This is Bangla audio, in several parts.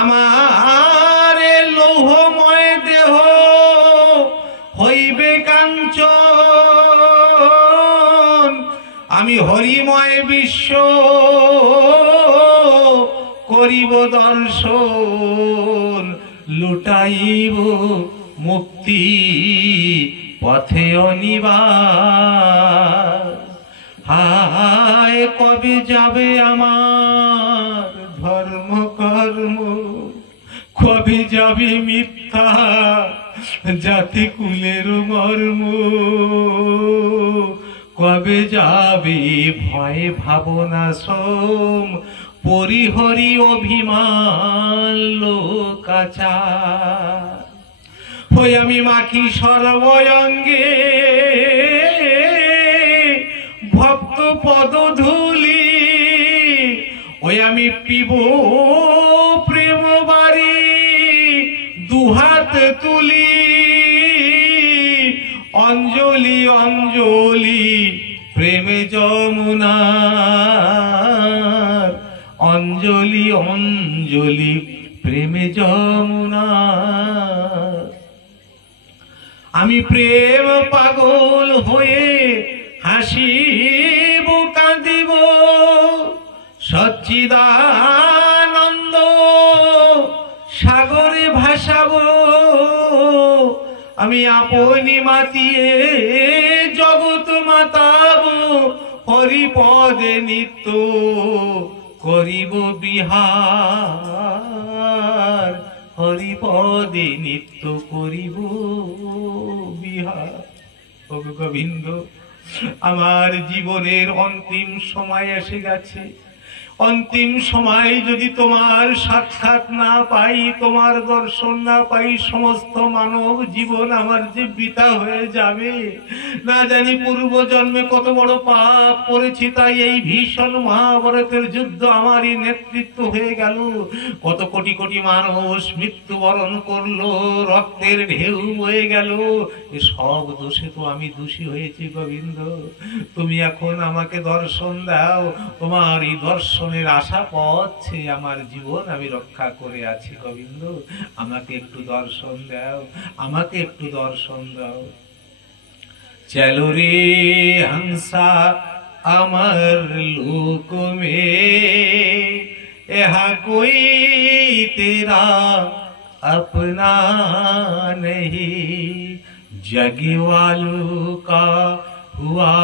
আমার লৌহময় দেহ হইবে কাঞ্চন, আমি হরিময় বিশ্ব করিব দর্শন, লুটাইব মুক্তি পথে অনিবার। হায় কবে যাবে আমার ধর্ম কর্ম, কবে যাবে মিথ্যা জাতি কুলের মর্ম, কবে যাবে ভয়ে ভাবনা সোম, পরিহরি অভিমান লোকাচার। ওই আমি মাখি সর্বঙ্গে ভক্ত পদধূলি, ওই আমি পিব প্রেম বাড়ি দুহাত তুলি, অঞ্জলি অঞ্জলি প্রেমে যমুনার, অঞ্জলি অঞ্জলি প্রেমে যমুনার। আমি প্রেম পাগল হয়ে হাসিব কাঁদিব, সচ্চিদানন্দ সাগরে ভাসাবো, আমি আপনি মাতিয়ে জগৎ মাতাবো, হরিপদে নিত্য করিব বিহার, হরিপদে নিত্য করিব বিহার। ও গোবিন্দ, আমার জীবনের অন্তিম সময় এসে গেছে। অন্তিম সময় যদি তোমার সাক্ষাৎ না পাই, তোমার দর্শন না পাই, সমস্ত মানব জীবন আমার যে বৃথা হয়ে যাবে। না জানি পূর্ব জন্মে কত বড় পাপ করেছি, তাই এই ভীষণ মহাভারতের যুদ্ধ আমারই নেতৃত্ব হয়ে গেল। কত কোটি কোটি মানুষ মৃত্যুবরণ করলো, রক্তের ঢেউ বয়ে গেল। এ সব দোষে তো আমি দোষী হয়েছি গোবিন্দ। তুমি এখন আমাকে দর্শন দাও, তোমার এই দর্শনের আশা পথে আমার জীবন আমি রক্ষা করে আছি গোবিন্দ। আমাকে একটু দর্শন দাও, আমাকে একটু দর্শন দাও। চলো রে হংসা আমার লোক মে, यहाँ कोई तेरा अपना नहीं, जगी वालों का हुआ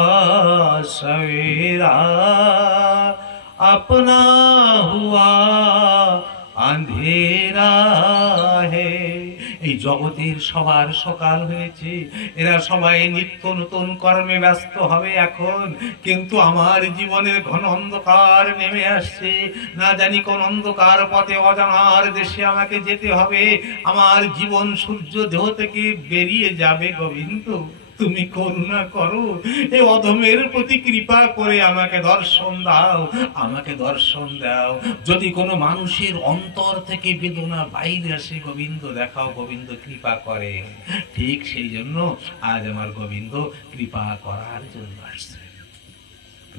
सवेरा, अपना हुआ अंधेरा है। এই জগতের সবার সকাল হয়েছে, এরা সবাই নিত্য নতুন কর্মে ব্যস্ত হবে এখন, কিন্তু আমার জীবনের ঘন অন্ধকার নেমে আসছে। না জানি কোন অন্ধকার পথে অজানার দেশে আমাকে যেতে হবে। আমার জীবন সূর্য দেহ থেকে বেরিয়ে যাবে গোবিন্দ। তুমি করুণা করো, এই অধমের প্রতি কৃপা করে আমাকে দর্শন দাও, আমাকে দর্শন দাও। যদি কোনো মানুষের অন্তর থেকে বেদনা বাইরে আসে গোবিন্দ দেখাও, গোবিন্দ কৃপা করে। ঠিক সেই জন্য আজ আমার গোবিন্দ কৃপা করার জন্য আসছে।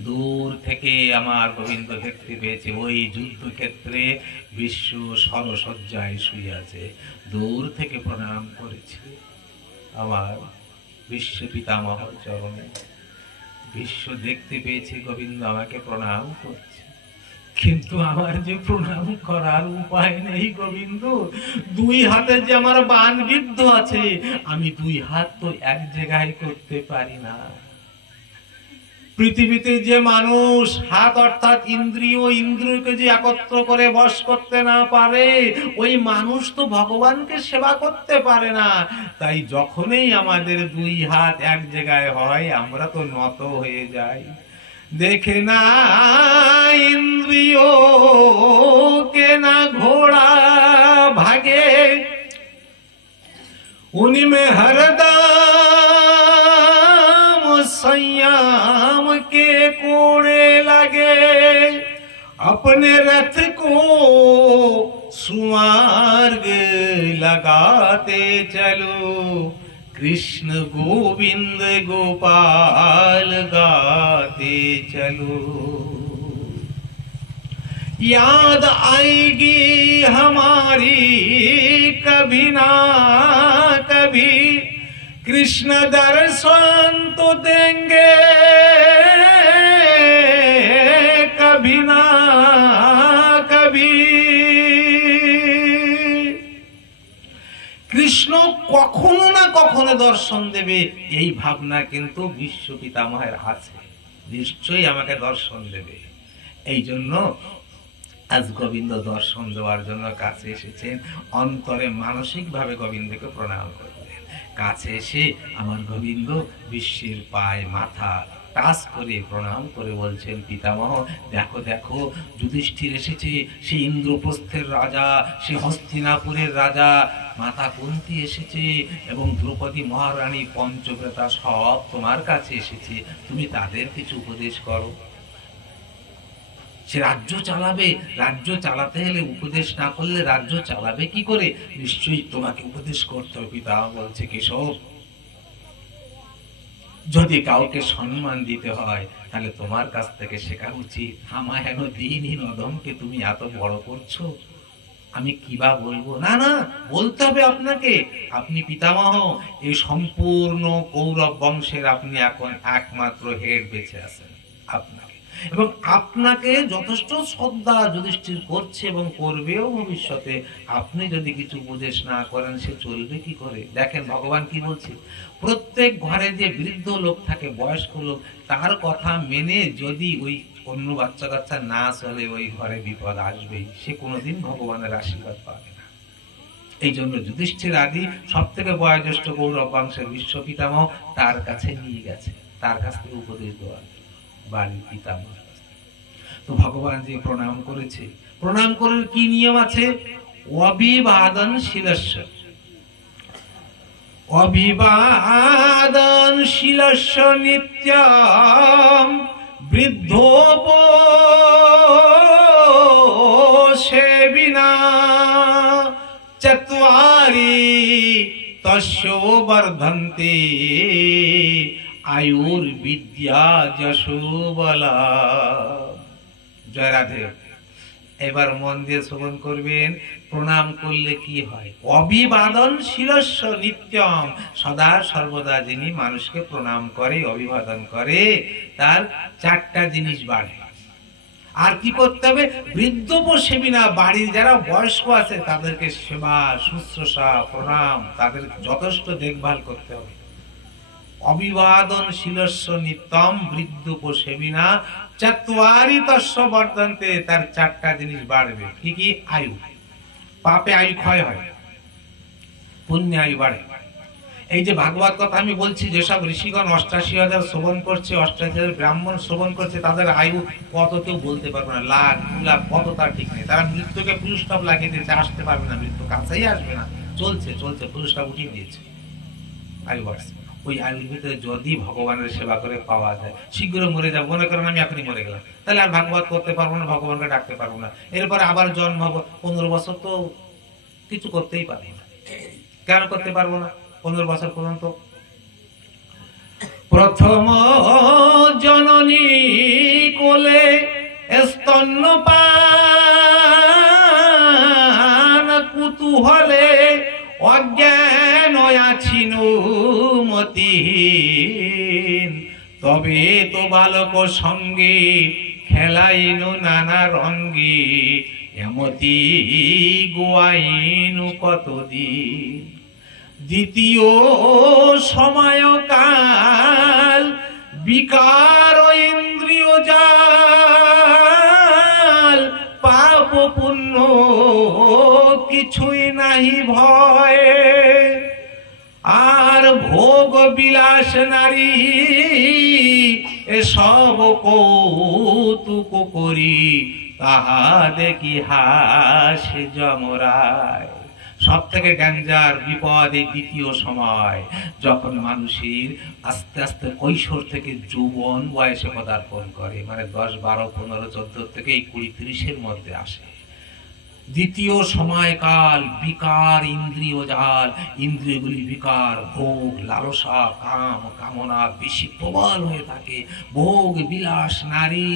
দূর থেকে আমার গোবিন্দ দেখতে পেয়েছে ওই যুদ্ধক্ষেত্রে বিশ্ব সরসজ্জায় শুয়ে আছে, দূর থেকে প্রণাম করেছে আমার বিশ্ব পিতামহ চরণে। বিশ্ব দেখতে পেয়েছে গোবিন্দ আমাকে প্রণাম করছে, কিন্তু আমার যে প্রণাম করার উপায় নেই গোবিন্দ। দুই হাতে যে আমার বাণ বিদ্ধ আছে, আমি দুই হাত তো এক জায়গায় করতে পারি না। পৃথিবীতে যে মানুষ হাত অর্থাৎ ইন্দ্রিয়কে যে একত্র করে বশ করতে না পারে, ওই মানুষ তো ভগবানকে সেবা করতে পারে না। তাই যখনই আমাদের দুই হাত এক জায়গায় হয়, আমরা তো নত হয়ে যাই। দেখে না ইন্দ্রিয় কে না ঘোড়া ভাগে, उन्हीं में हरदम संयम के कोड़े लगे, अपने रथ को सुमार्ग लगाते चलो, कृष्ण गोविंद गोपाल गाते चलो। याद आएगी हमारी कभी ना कभी, कृष्ण दर्शन तो देंगे कभी ना कभी। কৃষ্ণ কখনো না কখনো দর্শন দেবে, এই ভাবনা কিন্তু বিশ্ব পিতামহের আছে, নিশ্চয়ই আমাকে দর্শন দেবে। এই জন্য আজ গোবিন্দ দর্শন দেওয়ার জন্য কাছে এসেছেন, অন্তরে মানসিক ভাবে গোবিন্দকে প্রণাম করলেন। কাছে এসে আমার গোবিন্দ বিশ্বের পায়ে মাথা টাচ করে প্রণাম করে বলছেন, পিতামহ দেখো দেখো, যুধিষ্ঠির এসেছে, সে ইন্দ্রপ্রস্থের রাজা, সে হস্তিনাপুরের রাজা, মাতা কুন্তি এসেছে এবং দ্রৌপদী মহারানী পঞ্চব্রতা সব তোমার কাছে এসেছে, তুমি তাদের কিছু উপদেশ করো। সে রাজ্য চালাবে, রাজ্য চালাতে হলে উপদেশ না করলে রাজ্য চালাবে কি করে? নিশ্চয়ই তোমাকে উপদেশ করতে হবে। পিতামহ বলছে, কেশব, যদি কাউকে সম্মান দিতে হয় তাহলে তোমার কাছ থেকে শেখা উচিত। আমার হেন দিনহীন অধমকে তুমি এত বড় করছো, আমি কিবা বলবো? না না, বলতে হবে আপনাকে। আপনি পিতামহ, এই সম্পূর্ণ কৌরব বংশের আপনি এখন একমাত্র হেড বেঁচে আছেন, আপনাকে এবং আপনাকে যথেষ্ট শ্রদ্ধা যুধিষ্ঠির করছে এবং করবেও ভবিষ্যতে। আপনি যদি কিছু উপদেশ না করেন সে চলবে কি করে? দেখেন ভগবান কি বলছে, প্রত্যেক ঘরে যে বৃদ্ধ লোক থাকে, বয়স্ক লোক, তার কথা মেনে যদি ওই অন্য বাচ্চা কাচ্চা না চলে, ওই ঘরে বিপদ আসবেই, সে কোনোদিন ভগবানের আশীর্বাদ পাবে না। এই জন্য যুধিষ্ঠির আদি সব থেকে বয়োজ্যেষ্ঠ কৌরব বংশের বিশ্ব পিতামহ তার কাছে নিয়ে গেছে, তার কাছ থেকে উপদেশ দেওয়ার বাড়ির পিতামহ। তো ভগবান যে প্রণাম করেছে, প্রণাম করার কি নিয়ম আছে? অভিবাদনশীলস্য, অভিবাদনশীলস্য নিত্যম বৃদ্ধোপসেবিনা চত্বারি তস্য বর্ধন্তে আয়ুর্বিদ্যা যশো বলা। জয় রাধে। এবার মন দিয়ে শ্রবণ করবেন, প্রণাম করলে কি হয়? অভিবাদনশীলস্য নিত্যম, সদা সর্বদা যিনি মানুষকে প্রণাম করে, অভিবাদন করে, তার চারটা জিনিস বাড়ে। আর কি করতে হবে? বৃদ্ধোপসেবিনা, বাড়ির যারা বয়স্ক আছে তাদেরকে সেবা শুশ্রূষা প্রণাম, তাদের যথেষ্ট দেখভাল করতে হবে। অভিবাদনশীলস্য নিত্যম বৃদ্ধোপসেবিনা চত্বারি তস্য বর্ধন্তে, তার চারটা জিনিস বাড়বে। কি কি? আয়ু, পাপে আয়ু ক্ষয় হয়, পুণ্যে আয়ু বাড়ে। এই যে ভাগবত কথা আমি বলছি, যেসব ঋষিগণ ৮৮,০০০ শ্রবণ করছে, ৮৮,০০০ ব্রাহ্মণ শ্রবণ করছে, তাদের আয়ু কত কেউ বলতে পারবে না, লাখ ২ লাখ কত তার ঠিক নেই। তারা মৃত্যুকে ফুল স্টপ লাগিয়ে দিয়েছে, আসতে পারবে না, মৃত্যু কাছেই আসবে না, চলছে চলছে, ফুল স্টপ উঠিয়ে দিয়েছে, আয়ু বাড়ছে। ওই আয়ুর ভিতরে যদি ভগবানের সেবা করে পাওয়া যায়, শীঘ্র মরে যাবো, মনে করেন আমি এখনই মরে গেলাম, তাহলে আর ভাগবত করতে পারবো না, ভগবানকে ডাকতে পারবো না, এরপরে আবার জন্ম হবো, ১৫ বছর তো কিছু করতেই পারি না। কেন করতে পারবো না? ১৫ বছর পর্যন্ত প্রথম জননী কোলে স্তন্যপান কুতূহলে অজ্ঞান আছিন মতিহীন, তবে তো বালক সঙ্গে খেলাইনু নানা রঙ্গে, এমতি গোয়াইনু কতদিন। দ্বিতীয় সময়কাল বিকার ইন্দ্রিয় জাল, পাপ পুণ্য কিছুই নাহি ভয়, আর ভোগ বিলাস নারী এসব কৌতুক করি, তাহা দেখি হাসে যমরায়। সব থেকে ডেঞ্জার বিপদ এই দ্বিতীয় সময়, যখন মানুষের আস্তে আস্তে কৈশোর থেকে যৌবন বয়সে পদার্পণ করে, মানে ১০, ১২, ১৫, ১৪ থেকে এই ২০, ৩০-এর মধ্যে আসে। দ্বিতীয় সময়কাল বিকার ইন্দ্রিয় জাল, ইন্দ্রিয়গুলি বিকার, ভোগ লালসা কাম কামনা বেশি প্রবল হয়ে থাকে। ভোগ বিলাস, নারী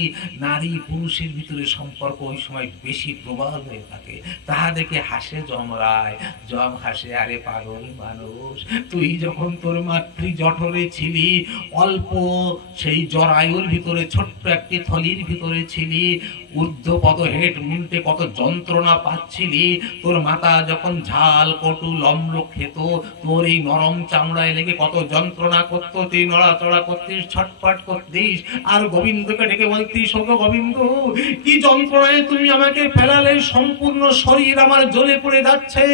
নারী পুরুষের ভিতরে সম্পর্ক ওই সময় বেশি প্রবল হয়ে থাকে। তাহা দেখে হাসে যমরায়। যম হাসে, আরে পাগল মানুষ, তুই যখন তোর মাতৃ জঠরে ছিলি, অল্প সেই জরায়ুর ভিতরে ছোট্ট একটি থলির ভিতরে ছিলি, ঊর্ধ্বপদ হেট মুন্টে কত যন্ত্রণা পাচ্ছিলি। তোর মাতা যখন ঝাল কটু লম্ব খেত, তোর এই নরম চামড়ায় লেগে কত যন্ত্রণা করতো, তুই নড়াচড়া করতিস, ছটফট করতিস, আর গোবিন্দকে ডেকে বলতিস, ওগো গোবিন্দ কি যন্ত্রণায় তুমি আমাকে ফেলালে, সম্পূর্ণ শরীর আমার জ্বলে পড়ে যাচ্ছে,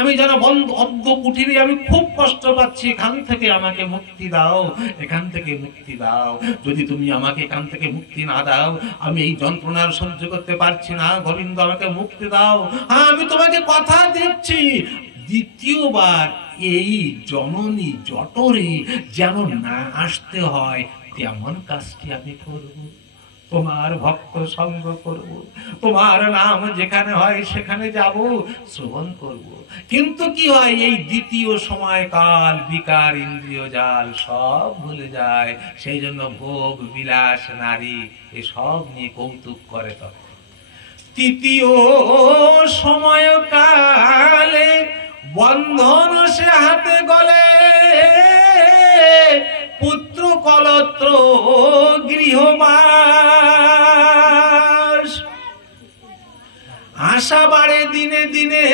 আমি যেন বন্ধ অর্ধ কুটিরে, আমি খুব কষ্ট পাচ্ছি, এখান থেকে আমাকে মুক্তি দাও, এখান থেকে মুক্তি দাও। যদি তুমি আমাকে এখান থেকে মুক্তি না দাও, আমি এই যন্ত্রণার সহ্য করতে পারছি না, গোবিন্দ আমাকে মুক্তি দাও। হ্যাঁ, আমি তোমাকে কথা দিচ্ছি, দ্বিতীয়বার এই জননী জঠরে যেন না আসতে হয়, তেমন কাজটি আমি করব। তোমার ভক্ত সঙ্গ করব, তোমার নাম যেখানে হয় সেখানে যাব, শ্রবণ করব। কিন্তু কি হয়, এই দ্বিতীয় সময়কাল বিকার ইন্দ্রিয় জাল সব ভুলে যায়। সেই জন্য ভোগ বিলাস নারী এসব নিয়ে কৌতুক করে। তখন তৃতীয় সময়কালে বন্ধন সে হাতে গলে, পুত্র কলত্র গৃহবাস, আশা বাড়ে দিনে দিনে,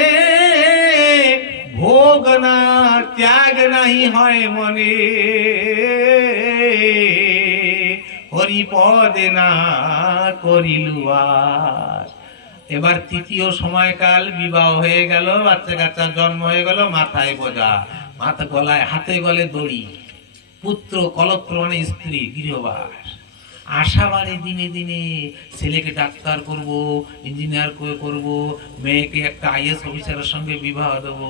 ভোগ না ত্যাগ নাহি হয় মনে, হরিপদে না করিলুয়ার। এবার তৃতীয় সময়কাল, বিবাহ হয়ে গেল, বাচ্চা কাচ্চার জন্ম হয়ে গেল, মাথায় বোঝা, মাথা গলায় হাতে গলে দড়ি, পুত্র কলত্র মানে স্ত্রী গৃহবাস, আশা বাড়ে দিনে দিনে, ছেলেকে ডাক্তার করব, ইঞ্জিনিয়ার করব, মেয়েকে একটা আইএস অফিসারের সঙ্গে বিবাহ দেব।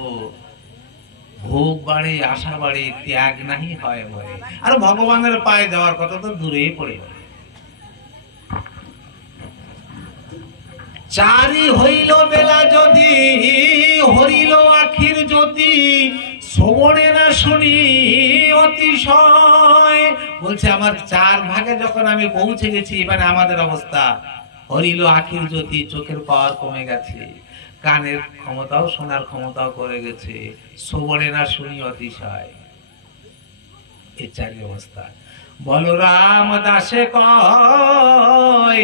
ভোগ বাড়ে, আশা বাড়ে, ত্যাগ নাহি হয় মরে। আর ভগবানের পায়ে যাওয়ার কথা তো দূরেই পড়ে গেল। চারি হইল বেলা যদি, হরিল আখির জ্যোতি, শ্রবণে না শুনি অতিশয়। বলছে আমার 4 ভাগে যখন আমি পৌঁছে গেছি, মানে আমাদের অবস্থা, হরিল আখির জ্যোতি, চোখের পাওয়ার কমে গেছে, কানের ক্ষমতাও শোনার ক্ষমতাও করে গেছে, শ্রবণে না শুনি অতিশয়। এই 4 অবস্থা। বলরাম দাসে কয়,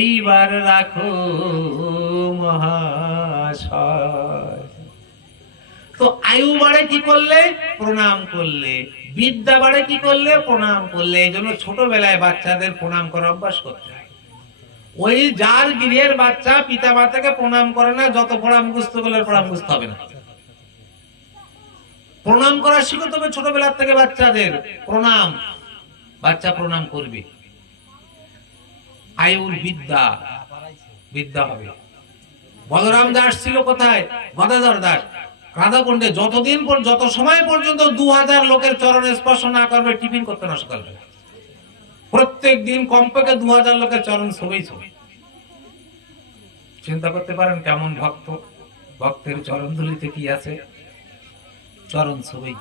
এইবার রাখো মহাশয়। তো আয়ু বাড়ে কি করলে? প্রণাম করলে। বিদ্যা বাড়ে কি করলে? প্রণাম করলে। এই জন্য ছোটবেলায় বাচ্চাদের প্রণাম করার অভ্যাস করতে হয়। ওই যার গৃহের বাচ্চা পিতা মাতাকে প্রণাম করে না, যত পড়া মুখস্থ করলে পড়া মুখস্থ হবে না। প্রণাম করা শিখতে হবে ছোটবেলার থেকে বাচ্চাদের। প্রণাম, বাচ্চা প্রণাম করবে। আয়ুর বিদ্যা, বিদ্যা হবে। বলরাম দাস ছিল কোথায়? গদাধর দাস রাধাকুণ্ডে। যতদিন পর, যত সময় পর্যন্ত 2000 লোকের চরণে স্পর্শ না করবে, টিফিন করতে না সকালবেলা। প্রত্যেক দিন কমপক্ষে 2000 লোকের চরণ ছবি ছবি। চিন্তা করতে পারেন কেমন ভক্ত, ভক্তের চরণ ধুলিতে কি আছে? চরণ ছবি।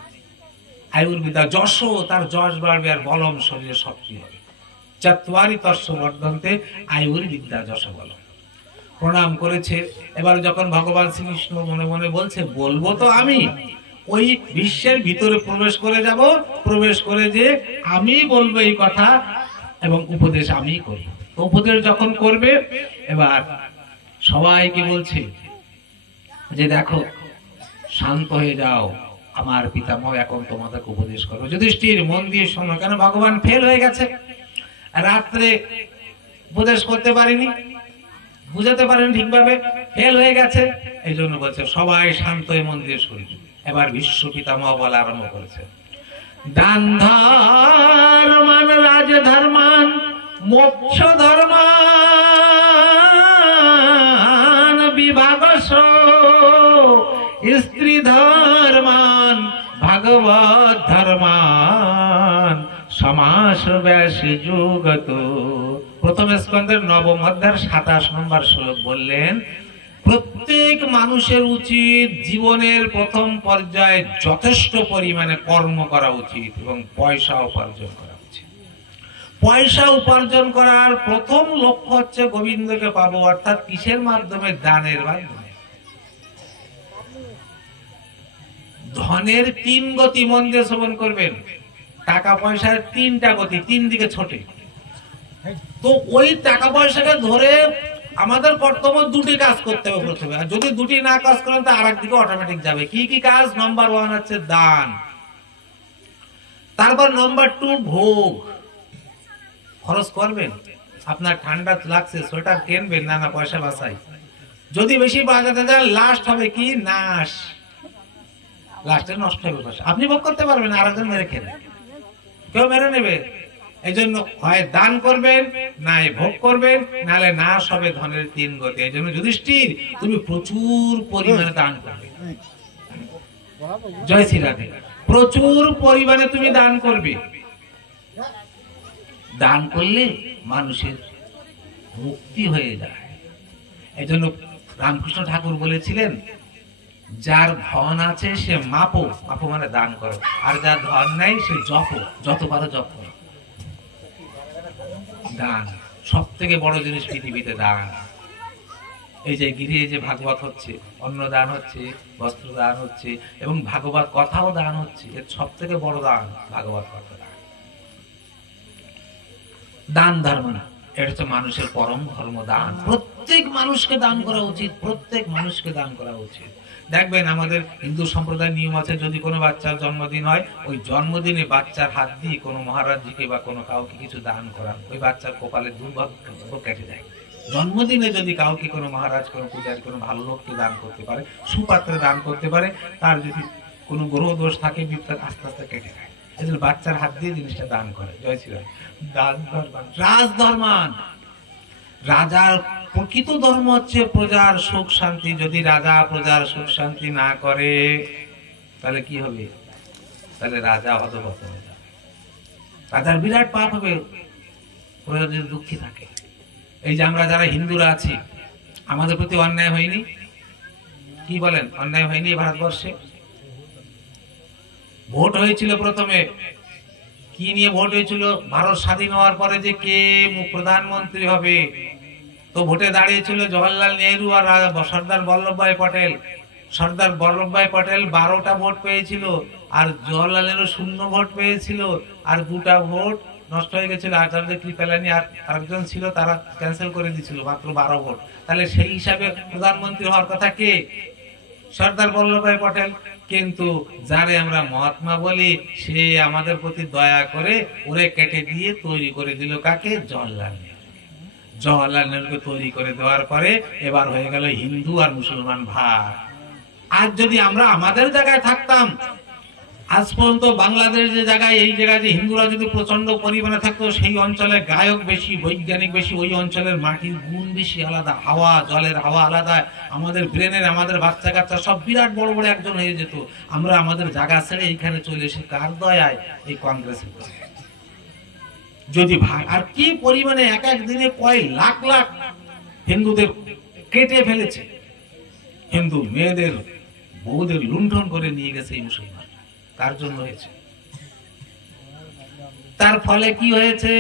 আয়ুর বিদ্যা, যশ, তার যশ বাড়বে, আর বলম শরীরে শক্তি হবে। চত্বারি তস্য বর্ধন্তে, আয়ুর বিদ্যা যশ বলম। প্রণাম করেছে। এবার যখন ভগবান শ্রীকৃষ্ণ মনে মনে বলছে, বলবো তো আমি, ওই বিশ্বের ভিতরে প্রবেশ করে যাব, প্রবেশ করে যে আমি বলবো এই কথা এবং উপদেশ আমি করব। উপদেশ যখন করবে, এবার সবাইকে বলছে যে দেখো, শান্ত হয়ে যাও, আমার পিতামহ এখন তোমাদেরকে উপদেশ করো। যুধিষ্ঠির, মন দিয়ে শোনো, কেন ভগবান ফেল হয়ে গেছে, রাত্রে উপদেশ করতে পারেনি, বুঝাতে পারেন ঠিকভাবে, ফেল হয়ে গেছে। এই জন্য বলছে সবাই শান্ত হয়ে মন দিয়ে শুনি। এবার বিশ্ব পিতামহ বলা আরম্ভ করেছে, দান ধর্মান রাজ ধর্মান মোক্ষ ধর্মান বিভাগস, স্ত্রী ধর্মান ভাগবত ধর্মান সমাস ব্যাস যুগত। প্রথম স্কন্ধের 9ম অধ্যায়ের 27 নম্বর শ্লোক বললেন, প্রত্যেক মানুষের উচিত জীবনের প্রথম পর্যায়ে যথেষ্ট পরিমাণে কর্ম করা উচিত এবং পয়সা উপার্জন করা উচিত। পয়সা উপার্জন করার প্রথম লক্ষ্য হচ্ছে গোবিন্দকে পাবো, অর্থাৎ কিসের মাধ্যমে? দানের মাধ্যমে। ধনের তিন গতি মন দিয়ে শ্রবণ করবেন। টাকা পয়সার তিনটা গতি, তিন দিকে ছোটে। তো ওই টাকা পয়সাকে ধরে আমাদের কর্তব্য দুটি কাজ করতে হবে প্রথমে, আর যদি দুটি না কাজ করেন তা আর একদিকে অটোমেটিক যাবে। কি কি কাজ? নাম্বার 1 হচ্ছে দান, তারপর নাম্বার 2 ভোগ। খরচ করবেন, আপনার ঠান্ডা লাগছে সোয়েটার কিনবেন, না পয়সা বাঁচাই। যদি বেশি বাজাতে যান লাস্ট হবে কি? নাশ, লাস্টে নষ্ট হবে পয়সা। আপনি ভোগ করতে পারবেন, আরেকজন মেরে খেলে, কেউ মেরে নেবে। এই জন্য হয় দান করবেন, নাই ভোগ করবেন, নাহলে নাশ হবে ধনের তিন গতি। এই জন্য যুধিষ্ঠির, তুমি প্রচুর পরিমাণে দান করবে। জয় শ্রী রাধে। প্রচুর পরিমাণে তুমি দান করবে। দান করলে মানুষের মুক্তি হয়ে যায়। এই জন্য রামকৃষ্ণ ঠাকুর বলেছিলেন, যার ধন আছে সে মাপো, মাপো মানে দান করো, আর যার ধন নাই সে জপো, যত পারো জপ করো। দান সব থেকে বড় জিনিস পৃথিবীতে, দান। এই যে গৃহে যে ভাগবত হচ্ছে, অন্ন দান হচ্ছে, বস্ত্র দান হচ্ছে, এবং ভাগবত কথাও দান হচ্ছে। এর সব থেকে বড় দান ভাগবত কথা দান। দান ধর্ম না, এটা হচ্ছে মানুষের পরম ধর্ম, দান। প্রত্যেক মানুষকে দান করা উচিত, প্রত্যেক মানুষকে দান করা উচিত। দেখবেন আমাদের হিন্দু সম্প্রদায়ের নিয়ম আছে, যদি কোনো বাচ্চার জন্মদিন হয়, ওই জন্মদিনে বাচ্চার হাত দিয়ে কোনো মহারাজজিকে বা কোনো কাউকে কিছু দান করা, ওই বাচ্চার কপালে দুর্ভাগ্য কেটে যায়। জন্মদিনে যদি কাউকে কোনো মহারাজ, কোনো পূজারী, কোনো ভালো লোককে দান করতে পারে, সুপাত্রে দান করতে পারে, তার যদি কোনো গ্রহ দোষ থাকে বিপদ আস্তে আস্তে কেটে যায়। এই জন্য বাচ্চার হাত দিয়ে জিনিসটা দান করে। জয় শ্রীরাম। রাজধর্মান, রাজার প্রকৃত ধর্ম হচ্ছে প্রজার সুখ শান্তি। যদি রাজা প্রজার সুখ শান্তি না করে তাহলে কি হবে? তাহলে রাজা অধঃপতন হয়ে যাবে, রাজার বিরাট পাপ হবে। প্রজা যদি দুঃখী থাকে, এই যে আমরা যারা হিন্দুরা আছি, আমাদের প্রতি অন্যায় হয়নি? কি বলেন, অন্যায় হয়নি? ভারতবর্ষে ভোট হয়েছিল প্রথমে, কি নিয়ে ভোট হয়েছিল? ভারত স্বাধীন হওয়ার পরে যে কে প্রধানমন্ত্রী হবে, তো ভোটে দাঁড়িয়েছিল জওয়াহরলাল নেহরু আর সর্দার বল্লভভাই পটেল। সর্দার বল্লভভাই পটেল 12টা ভোট পেয়েছিল, আর জওয়াহরলাল নেহরু 0 ভোট পেয়েছিল, আর 2টা ভোট নষ্ট হয়ে গেছিল। আচার্য কৃপালানি আর আরেকজন ছিল, তারা ক্যান্সেল করে দিয়েছিল, মাত্র 12 ভোট। তাহলে সেই হিসাবে প্রধানমন্ত্রী হওয়ার কথা কে? সর্দার বল্লভভাই পটেল। কিন্তু যারে আমরা মহাত্মা বলি, সে আমাদের প্রতি দয়া করে ওরে কেটে দিয়ে তৈরি করে দিল কাকে? জওয়াহরলাল নেহরু। জওয়াহরলাল নেহরুকে তৈরি করে দেওয়ার পরে এবার হয়ে গেল হিন্দু আর মুসলমান ভাগ। আর যদি আমরা আমাদের জায়গায় থাকতাম, আজ পর্যন্ত বাংলাদেশ যে জায়গায়, এই জায়গায় যে হিন্দুরা যদি প্রচন্ড পরিমাণে থাকতো, সেই অঞ্চলে গায়ক বেশি, বৈজ্ঞানিক বেশি, ওই অঞ্চলের মাটির গুণ বেশি আলাদা, হাওয়া, জলের হাওয়া আলাদা, আমাদের ব্রেনের, আমাদের বাচ্চা কাচ্চা সব বিরাট বড় বড় একজন হয়ে যেত। আমরা আমাদের জায়গা ছেড়ে এইখানে চলে এসে কার দয়ায়? এই কংগ্রেসের দয়ায়। যদি ভাগ, আর কি পরিমাণে এক এক দিনে কয় লাখ লাখ হিন্দুদের কেটে ফেলেছে, হিন্দু মেয়েদের বউদের লুণ্ঠন করে নিয়ে গেছে এই মুসলমান। কার জন্য হয়েছে? তার ফলে কি হয়েছে?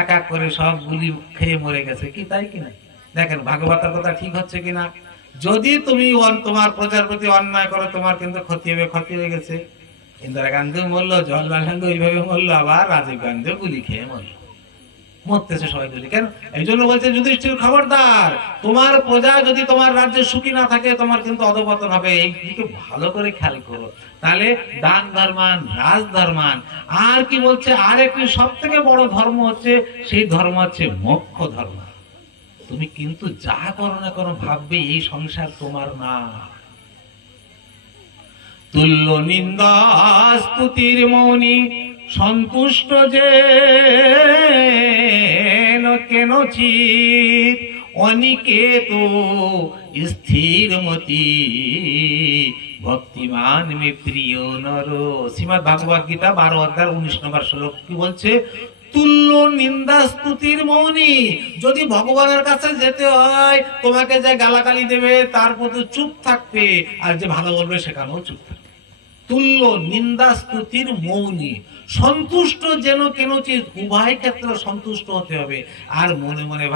এক এক করে সব গুলি খেয়ে মরে গেছে। কি তাই কিনা? দেখেন ভাগবতের কথা ঠিক হচ্ছে কিনা। যদি তুমি তোমার প্রজার প্রতি অন্যায় করো, তোমার কিন্তু ক্ষতি হবে। ক্ষতি হয়ে গেছে। ইন্দিরা গান্ধীও মরলো, জওয়াহরলাল নেহরু এইভাবে মরলো, আবার রাজীব গান্ধীও গুলি খেয়ে মরলো। মরতেছে সবাই গুলি। কেন? এই জন্য বলছে যুধিষ্ঠির, খবরদার, তোমার প্রজা যদি তোমার রাজ্যে সুখী না থাকে, তোমার কিন্তু অধঃপতন হবে। এই দিকে ভালো করে খেয়াল করো। তাহলে দান ধর্মান, রাজ ধর্মান। আর কি বলছে? আর একটি সব থেকে বড় ধর্ম হচ্ছে, সেই ধর্ম হচ্ছে মোক্ষ ধর্ম। তুমি কিন্তু যা করো না করো, ভাববে এই সংসার তোমার না। তুল্য নিন্দা স্তুতির মৌনি, সন্তুষ্ট যে কেন চিত, অনিকেত স্থিরমতি, ভক্তিমান মে প্রিয় নর। শ্রীমদ্ ভাগবত গীতা 12 অধ্যায় 19 নম্বর শ্লোক কি বলছে? তুল্য নিন্দা স্তুতির মৌনী। যদি ভগবানের কাছে যেতে হয় তোমাকে যে গালাগালি দেবে তার প্রতি চুপ থাকবে, আর যে ভালো বলবে সেখানেও চুপ থাকবে। তুল্য নিন্দা স্তুতির মৌনী, সন্তুষ্ট যেন কেনচিৎ, উভয় ক্ষেত্রে সন্তুষ্ট হতে হবে। আর মনে মনে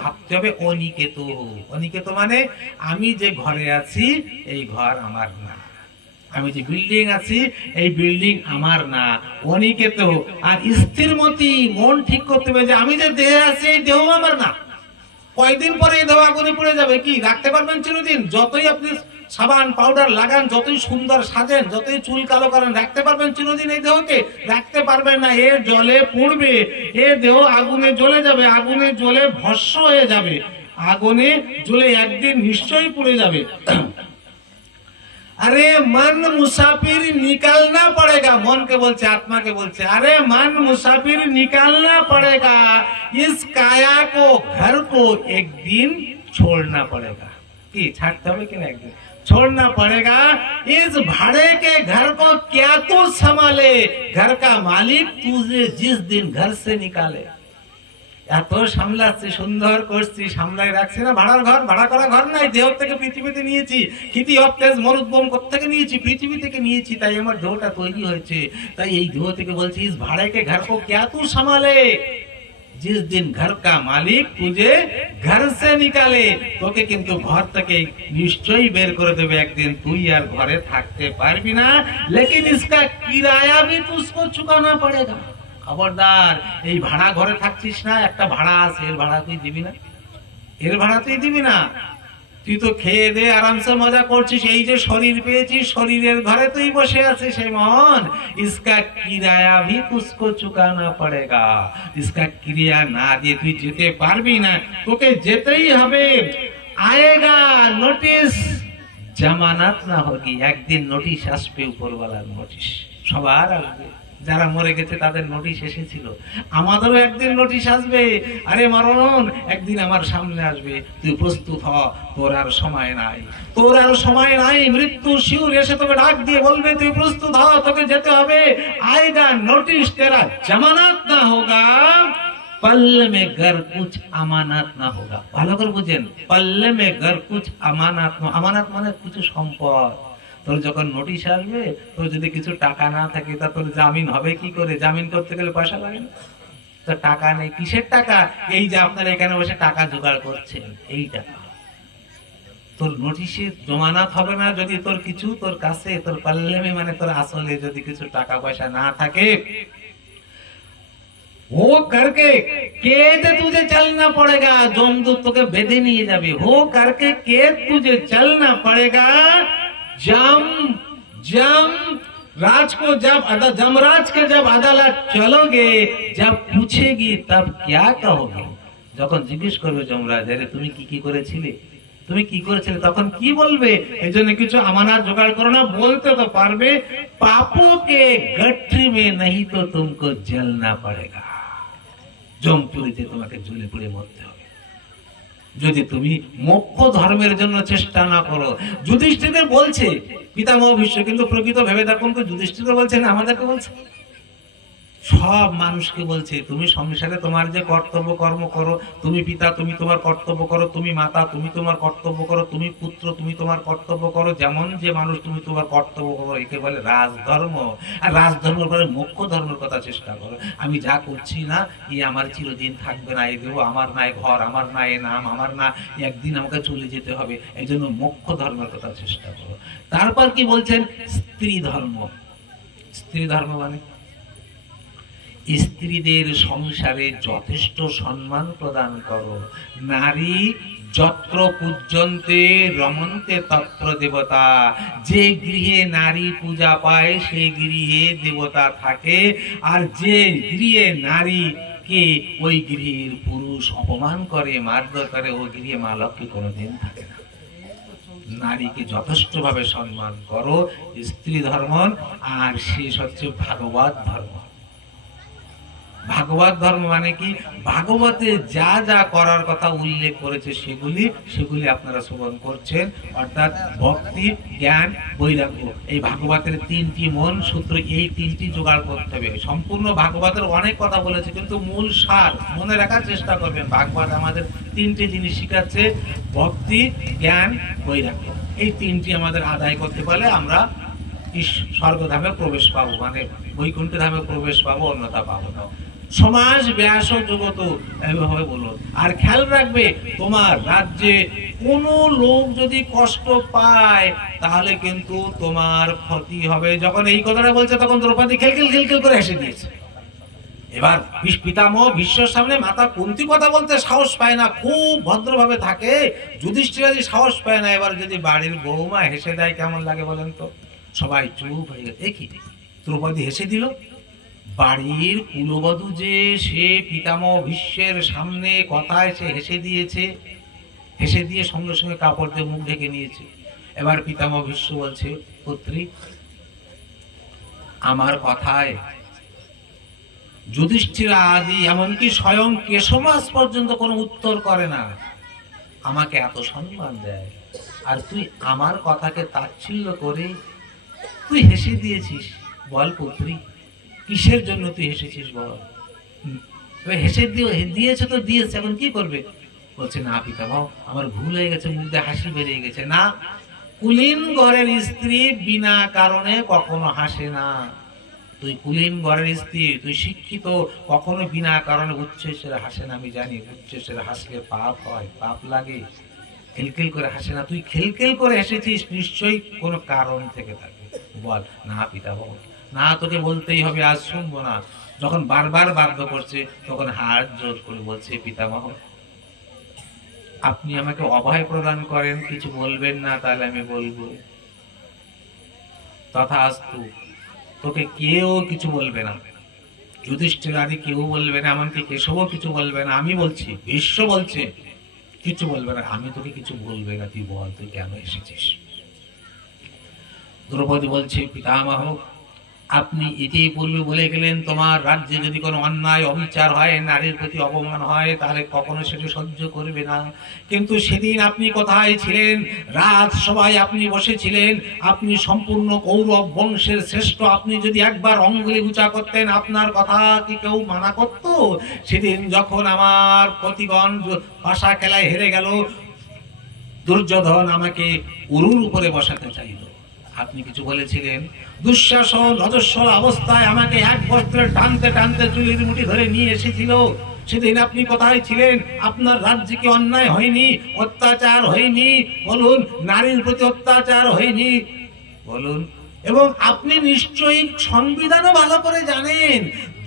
ভাবতে হবে অনিকেত। অনিকেত মানে আমি যে ঘরে আছি এই ঘর আমার না, আমি যে বিল্ডিং আছি এই বিল্ডিং আমার না, অনিকেত। আর স্থিরমতি, মন ঠিক করতে হবে যে আমি যে দেহে আছি এই দেহ আমার না। কয়েকদিন পরে এই দেহ আগুনে পড়ে যাবে, কি রাখতে পারবেন চিরদিন? যতই আপনি সাবান পাউডার লাগান, যতই সুন্দর সাজেন, যতই চুল কালো করেন, রাখতে পারবেন চিরদিন এই দেহকে? রাখতে পারবেন না। এর জলে পড়বে, এ দেহ আগুনে জ্বলে যাবে, আগুনে জ্বলে ভস্ম হয়ে যাবে, আগুনে জ্বলে একদিন নিশ্চয়ই পুড়ে যাবে। अरे मन मुसाफिर निकालना पड़ेगा, मन के बोलছে, आत्मा के बोलছে, अरे मन मुसाफिर निकालना पड़ेगा, इस काया को घर को एक दिन छोड़ना पड़ेगा। কি ছাড়তে হবে কিনা? একদিন छोड़ना पड़ेगा। इस भाड़े के घर को क्या तू संभाले, घर का मालिक तुझे जिस दिन घर से निकाले। এত সামলাচ্ছি, সুন্দর করছি, সামলাই রাখছি না। ভাড়ার ঘর, ভাড়া করা ঘর নাই, দেহ থেকে পৃথিবীতে নিয়েছি, খিতি অপতেজ মরুদ্বম থেকে নিয়েছি, পৃথিবী থেকে নিয়েছি, তাই আমার দেহটা তৈরি হয়েছে। তাই এই দেহ থেকে বলছি, ইস ভাড়ে কে ঘর কো ক্যা তু সামালে, जिस दिन घर का मालिक तुझे घर से निकाले, তোকে কিন্তু ঘর থেকে নিশ্চয়ই বের করে দেবে একদিন, তুই আর ঘরে থাকতে পারবি না। लेकिन इसका किराया भी तुझको चुकाना पड़ेगा। খবরদার, এই ভাড়া ঘরে থাকছিস না, একটা ভাড়া আছে, এর ভাড়া তুই দিবি না, এর ভাড়া তুই দিবি না। তুই তো খেয়ে দে আরামসে মজা করছিস, এই যে শরীর পেয়েছিস, শরীরের ঘরে তুই বসে আছিস। সেই মন, इसका किराया भी तुझको चुकाना पड़ेगा। इसका क्रिया না দিয়ে তুই যেতে পারবি না, তোকে যেতেই হবে। आएगा নোটিশ, জামানত না হোগি, একদিন নোটিশ আসবে, উপরওয়ালার নোটিশ সবার আসবে। যারা মরে গেছে তাদের নোটিশ এসেছিল, আমাদেরও একদিন নোটিশ আসবে। আরে মরণ একদিন আমার সামনে আসবে, তুই প্রস্তুত হ, তোর আর সময় নাই, তোর আর সময় নাই। মৃত্যু শিউর এসে তোকে ডাক দিয়ে বলবে তুই প্রস্তুত হ, তোকে যেতে হবে। আয়েগা নোটিশ, তেরা জামানত না হোগা, पल्ले में घर कुछ अमानत ना होगा। ভালো করে বুঝেন, पल्ले में घर कुछ अमानत, अमानत মানে কিছু সম্পদ। তোর যখন নোটিশ আসবে, তোর যদি কিছু টাকা না থাকে তা তোর জামিন হবে কি করে? জামিন করতে গেলে পয়সা লাগে না, তো টাকা নেই। কিসের টাকা? এই যে আপনারা এখানে বসে টাকা জোগাড় করছেন, এই টাকা। তোর নোটিশে জমানত হবে না যদি তোর কিছু তোর কাছে, তোর পাল্লেমে মানে তোর আসলে যদি কিছু টাকা পয়সা না থাকে। वो करके कैद तुझे चलना पड़ेगा, जमदूत তোকে বেঁধে নিয়ে যাবে। वो करके कैद तुझे चलना पड़ेगा। जम राज को जब जमराज के जब अदालत चलोगे, जब पूछेगी तब क्या कहोगे। যখন জিজ্ঞেস করবে যমরাজ, আরে তুমি কি কি করেছিলে, তুমি কি করেছিলে, তখন কি বলবে? এইজন্য কিছু আমানত জোগাড় করো না, বলতে তো পারবে। পাপো কে গঠরি মে नहीं तो तुमको जलना पड़ेगा। জমপুরিতে তোমাকে জ্বলে পুড়ে মরতে হবে যদি তুমি মোক্ষ ধর্মের জন্য চেষ্টা না করো। যুধিষ্ঠিরকে বলছে পিতামহ ভীষ্ম, কিন্তু প্রকৃত ভেবে দেখুন তো যুধিষ্ঠিরকে বলছে না আমাদেরকে বলছে, সব মানুষকে বলছে তুমি সংসারে তোমার যে কর্তব্য কর্ম করো, তুমি পিতা তুমি তোমার কর্তব্য করো, তুমি মাতা তুমি তোমার কর্তব্য করো, তুমি পুত্র তুমি তোমার কর্তব্য করো, যেমন যে মানুষ তুমি তোমার কর্তব্য করো। একে বলে রাজধর্ম। আর রাজধর্মের পরে মোক্ষ ধর্মের কথা চেষ্টা করো। আমি যা করছি না এই আমার চিরদিন থাকবে না, এই দেহ আমার না, এই ঘর আমার না, এই নাম আমার না, একদিন আমাকে চলে যেতে হবে। এই জন্য মোক্ষ ধর্মের কথা চেষ্টা করো। তারপর কি বলছেন? স্ত্রী ধর্ম। স্ত্রী ধর্ম মানে স্ত্রীদের সংসারে যথেষ্ট সম্মান প্রদান করো। নারী যত্র পূজ্যন্তে রমন্তে তত্র দেবতা। যে গৃহে নারী পূজা পায় সেই গৃহে দেবতা থাকে, আর যে গৃহে নারীকে ওই গৃহের পুরুষ অপমান করে মারধর করে, ওই গৃহে মা লক্ষ্মী কোনোদিন থাকে না। নারীকে যথেষ্ট ভাবে সম্মান করো, স্ত্রী ধর্ম। আর শেষ হচ্ছে ভাগবত ধর্ম। ভাগবত ধর্ম মানে কি? ভাগবতে যা যা করার কথা উল্লেখ করেছে সেগুলি আপনারা শ্রবণ করছেন, অর্থাৎ ভক্তি, জ্ঞান, বৈরাগ্য। এই ভাগবতের 3টি মন সূত্র, এই 3টি জোগাড় করতে হবে। সম্পূর্ণ ভাগবতের অনেক কথা বলেছে, কিন্তু মূল সার মনে রাখার চেষ্টা করবেন। ভাগবত আমাদের 3টি জিনিস শিখাচ্ছে, ভক্তি, জ্ঞান, বৈরাগ্য। এই 3টি আমাদের আদায় করতে পারলে আমরা স্বর্গধামে প্রবেশ পাবো, মানে বৈকুণ্ঠ ধামে প্রবেশ পাবো, অন্যথা পাবো না। সমাজ ব্যাস জগত, এইভাবে বলল। আর খেয়াল রাখবে, তোমার রাজ্যে কোন লোক যদি কষ্ট পায় তাহলে কিন্তু তোমার ক্ষতি হবে। যখন এই কথাটা বলছে তখন দ্রৌপদী খেলখেল করে হেসে দিয়েছে। এবার পিতামহ ভীষ্মের সামনে মাথা কুন্তি কথা বলতে সাহস পায় না, খুব ভদ্রভাবে থাকে। যুধিষ্ঠির যদি সাহস পায় না, এবার যদি বাড়ির বৌমা হেসে দেয় কেমন লাগে বলেন তো? সবাই চুপ হয়ে গেছে। কি দ্রৌপদী হেসে দিল? বাড়ির কুলবধূ যে, সে পিতামহ ভীষ্মের সামনে কথায় সে হেসে দিয়েছে, হেসে দিয়ে সঙ্গে সঙ্গে কাপড় দিয়ে মুখ ঢেকে নিয়েছে। এবার পিতামহ ভীষ্ম বলছে, পুত্রী, আমার কথায় যুধিষ্ঠির আদি এমনকি স্বয়ং কেশবাস পর্যন্ত কোনো উত্তর করে না, আমাকে এত সম্মান দেয়, আর তুই আমার কথাকে তাচ্ছিল্য করে তুই হেসে দিয়েছিস। বল পুত্রী, কিসের জন্য তুই হেসেছিস বল? হেসে দিয়েছে তো দিয়েছে, এখন কি করবে? বলছে, না পিতামহ, আমার ভুল হয়ে গেছে, মুখ দিয়ে হাসি বেরিয়ে গেছে। না, কুলীন ঘরের স্ত্রী বিনা কারণে কখনো হাসে না। তুই কুলীন ঘরের স্ত্রী, তুই শিক্ষিত, কখনো বিনা কারণে উচ্চস্বরে হাসে না। আমি জানি উচ্চস্বরে হাসলে পাপ হয়, পাপ লাগে। খেলখেল করে হাসে না, তুই খেলখেল করে হেসেছিস, নিশ্চয়ই কোনো কারণ থেকে থাকবে। বল। না পিতামহ, না, তোকে বলতেই হবে, আজ শুনবো না। যখন বারবার বাধ্য করছে তখন হাত জোর করে বলছে, পিতামহ, আপনি আমাকে অভয় প্রদান করেন, কিছু বলবেন না, তাহলে আমি বলবো। তথাস্তু, তোকে কেউ কিছু বলবে না, যুধিষ্ঠির আদি কেউ বলবে না, এমনকি কেশবও কিছু বলবে না। আমি বলছি, বিশ্ব বলছে কিছু বলবে না, আমি তোকে কিছু বলবে না, তুই বল তুই কেন এসেছিস? দ্রৌপদী বলছে, পিতামহ, আপনি ইতিপূর্বে বলে গেলেন, তোমার রাজ্যে যদি কোনো অন্যায় অবিচার হয়, নারীর প্রতি অপমান হয়, তাহলে কখনো সেটা সহ্য করবে না। কিন্তু সেদিন আপনি কোথায় ছিলেন? রাজসভায় আপনি বসেছিলেন, আপনি সম্পূর্ণ কৌরব বংশের শ্রেষ্ঠ। আপনি যদি একবার অঙ্গুলি উঁচা করতেন, আপনার কথা কি কেউ মানা করত? সেদিন যখন আমার প্রতিগণ পাশা খেলায় হেরে গেল, দুর্যোধন আমাকে উরুর উপরে বসাতে চাইল, আপনি কিছু বলেছিলেন? দুঃশাসন রজস্বল অবস্থায় আমাকে এক বস্ত্রে টানতে টানতে চুলের মুঠি ধরে নিয়ে এসেছিল, সেদিন আপনি কোথায় ছিলেন? আপনার রাজ্যে কি অন্যায় হয়নি, অত্যাচার হয়নি? বলুন, নারীর প্রতি অত্যাচার হয়নি? বলুন। এবং আপনি নিশ্চয়ই সংবিধানও ভালো করে জানেন,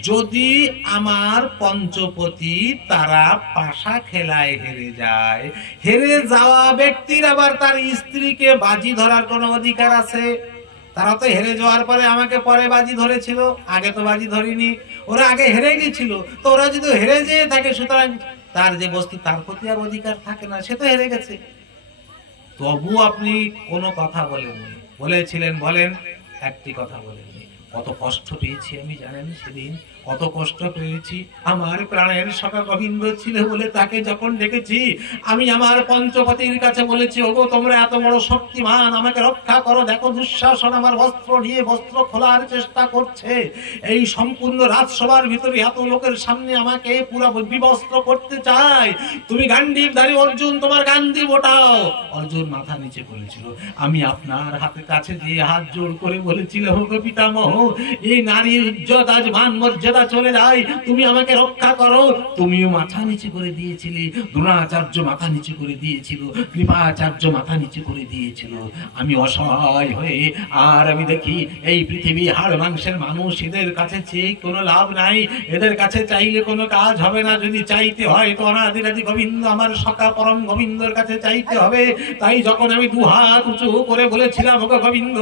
যদি আমার পঞ্চপতি তারা পাশা খেলায় হেরে যায়, হেরে যাওয়া ব্যক্তির আবার তার স্ত্রীকে বাজি ধরার কোনো অধিকার আছে? তারা তো হেরে যাওয়ার পরে আমাকে পরে বাজি ধরেছিল, আগে তো বাজি ধরিনি। ওরা আগে হেরে গেছিল, তো ওরা যদি হেরে যেয়ে থাকে, সুতরাং তার যে বস্তু তার প্রতি আর অধিকার থাকে না, সে তো হেরে গেছে। তবু আপনি কোনো কথা বলেননি। বলেছিলেন, বলেন। একটি কথা বলেননি। কত কষ্ট পেয়েছি আমি, জানেন? সেদিন কত কষ্ট পেয়েছি। আমার প্রাণের সখা গোবিন্দ ছিল বলে তাকে যখন ডেকেছি, আমি আমার পঞ্চপতির কাছে বলেছি, ওগো তোমরা এত বড় শক্তিমান, আমাকে রক্ষা করো। দেখো দুঃশাসন আমার বস্ত্র নিয়ে বস্ত্র খোলার চেষ্টা করছে, এই সম্পূর্ণ রাজসভার ভিতরে এত লোকের সামনে আমাকে পুরো বিবস্ত্র করতে চায়। তুমি গান্ডীবধারী অর্জুন, তোমার গান্ডীব ওঠাও। অর্জুন মাথা নিচে করেছিল। আমি আপনার হাতের কাছে দিয়ে হাত জোড় করে বলেছিলাম, ওগো পিতামহ, এই নারীর ইজ্জত আজ মান মর্যাদা চলে যায়, তুমি আমাকে রক্ষা করো। তুমিও মাথা নিচে করে দিয়েছিলে, দ্রোণাচার্য মাথা নিচে করে দিয়েছিল, কৃপাচার্য মাথা নিচে করে দিয়েছিল। আমি অসহায় হয়ে আর আমি দেখি এই পৃথিবী হাড় মাংসের মানুষ, এদের কাছে চেয়ে কোনো লাভ নাই, এদের কাছে চাইলে কোনো কাজ হবে না। যদি চাইতে হয় তো অনাদিরাদি গোবিন্দ আমার সখা পরম গোবিন্দর কাছে চাইতে হবে। তাই যখন আমি দুহাত উঁচু করে বলেছিলাম, ওগো গোবিন্দ,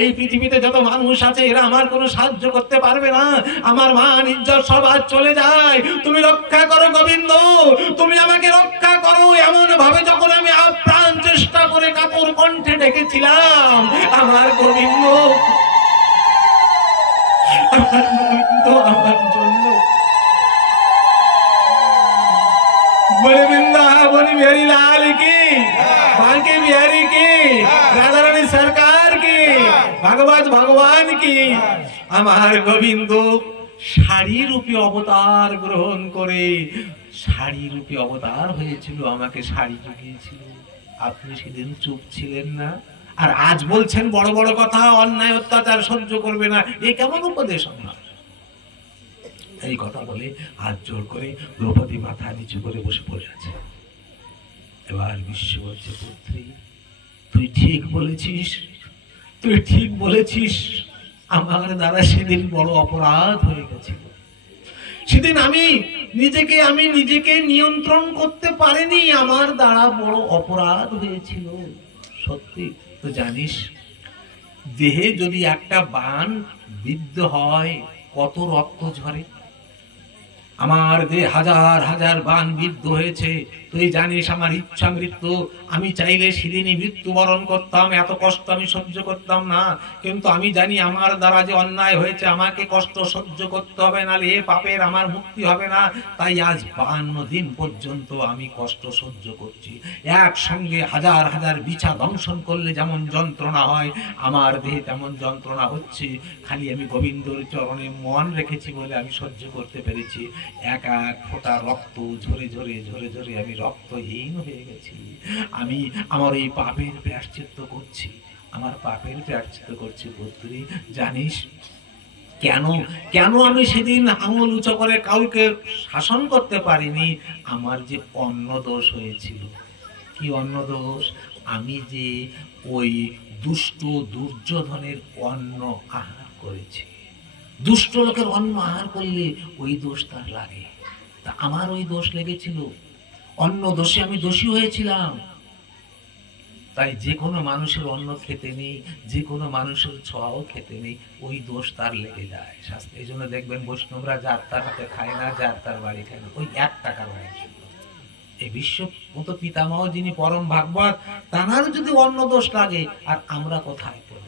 এই পৃথিবীতে যত মানুষ আছে এরা আমার কোনো সাহায্য করতে পারবে না, আমার মান ইজ্জত সব আজ চলে যায়, তুমি রক্ষা করো গোবিন্দ, তুমি আমাকে রক্ষা করো। এমন ভাবে যখন আমি আপ্রাণ চেষ্টা করে কাতর কণ্ঠে ডেকেছিলাম, আমার গোবিন্দ, আমার গোবিন্দ আমার জন্য रानी बिहारी लाल की, बांके बिहारी की, राधा रानी सरकार की, भगवत भगवान की। আমার গোবিন্দ শাড়ি রূপী অবতার গ্রহণ করে শাড়ি রূপী অবতার হয়েছিল, আমাকে শাড়ি জুগিয়েছিল। আপনি সেদিন চুপ ছিলেন না, আর আজ বলছেন বড় বড় কথা, অন্যায় অত্যাচার সহ্য করবে না। এ কেমন উপদেশ আপনার? এই কথা বলে হাত জোর করে দ্রৌপদী মাথা নিচু করে বসে পড়ে আছে। এবার বিশ্ব বলছে, পুত্রী তুই ঠিক বলেছিস, তুই ঠিক বলেছিস। আমার দ্বারা সেদিন বড় অপরাধ হয়ে গেছিল। সেদিন আমি নিজেকে নিয়ন্ত্রণ করতে পারিনি, আমার দ্বারা বড় অপরাধ হয়েছিল। সত্যি তো জানিস, দেহে যদি একটা বাণ বিদ্ধ হয় কত রক্ত ঝরে। আমার দেহে হাজার হাজার বাণ বিদ্ধ হয়েছে। তুই জানিস আমার ইচ্ছা মৃত্যু, আমি চাইলে সেদিনই মৃত্যুবরণ করতাম, এত কষ্ট আমি সহ্য করতাম না। কিন্তু আমি জানি আমার দ্বারা যে অন্যায় হয়েছে, আমাকে কষ্ট সহ্য করতে হবে, নাহলে এ পাপের আমার মুক্তি হবে না। তাই আজ 52 দিন পর্যন্ত আমি কষ্ট সহ্য করছি। একসঙ্গে হাজার হাজার বিছা দংশন করলে যেমন যন্ত্রণা হয়, আমার দেহে তেমন যন্ত্রণা হচ্ছে। খালি আমি গোবিন্দর চরণে মন রেখেছি বলে আমি সহ্য করতে পেরেছি। এক এক ফোঁটা রক্ত ঝরে ঝরে ঝরে ঝরে আমি রক্তহীন হয়ে গেছি। আমি আমার এই পাপের প্রায়শ্চিত্ত করছি, আমার পাপের প্রায়শ্চিত্ত করছি। পুত্রী জানিস কেন কেন আমি সেদিন আঙুল উঁচু করে কাউকে শাসন করতে পারিনি? আমার যে অন্ন দোষ হয়েছিল। কি অন্ন দোষ? আমি যে ওই দুষ্ট দুর্যোধনের অন্ন আহার করেছি। দুষ্ট লোকের অন্ন আহার করলে ওই দোষ তার লাগে, তা আমার ওই দোষ লেগেছিল। অন্ন দোষে আমি দোষী হয়েছিলাম। তাই যে কোনো মানুষের অন্ন খেতে নেই, যে কোনো মানুষের ছোঁয়াও খেতে নেই, ওই দোষ তার লেগে যায় শাস্ত্রে। এই জন্য দেখবেন বৈষ্ণবরা যার তার হাতে খায় না, যার তার বাড়ি খায় না, ওই 1 টাকার বাড়ি। এই বিশ্ব মতো পিতামহ যিনি পরম ভাগবত, তানার যদি অন্ন দোষ লাগে, আর আমরা কোথায় পড়ব?